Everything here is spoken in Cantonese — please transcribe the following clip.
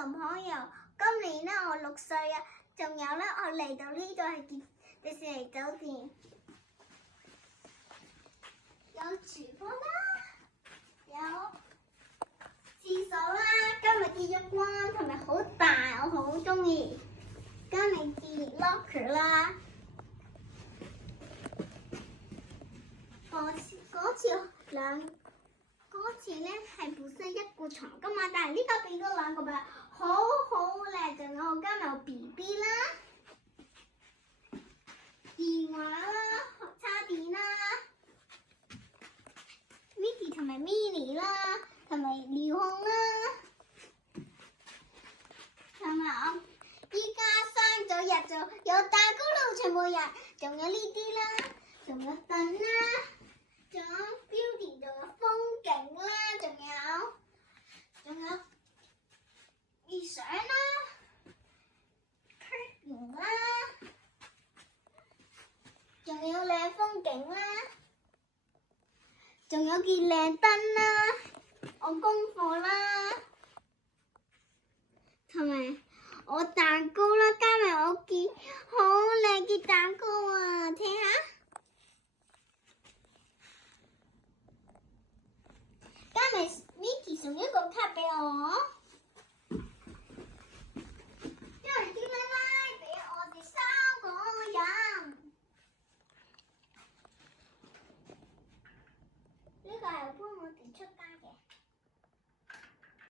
同朋友。今年咧我6歲啊，仲有咧我嚟到呢度係迪士尼酒店，有廚房啦，有廁所啦，今日結咗光，同埋好大，我好中意。今日結 locker 啦，嗰次咧係本身一個床噶嘛，但係呢個變咗2個吧，好好靚，仲有我今日有 BB 啦，電話啦，插電啦 ，Mickey 同埋 Minnie 啦，同埋遙控啦，同埋我依家生咗日就有蛋糕啦，全部人，仲有呢啲啦，仲有凳啦。仲有 building， 仲有風景啦，仲有雨傘啦 curtain 啦，仲有靚風景啦，仲有件靚燈啦，我功課啦，同埋我蛋糕啦，加埋我件好靚嘅蛋糕。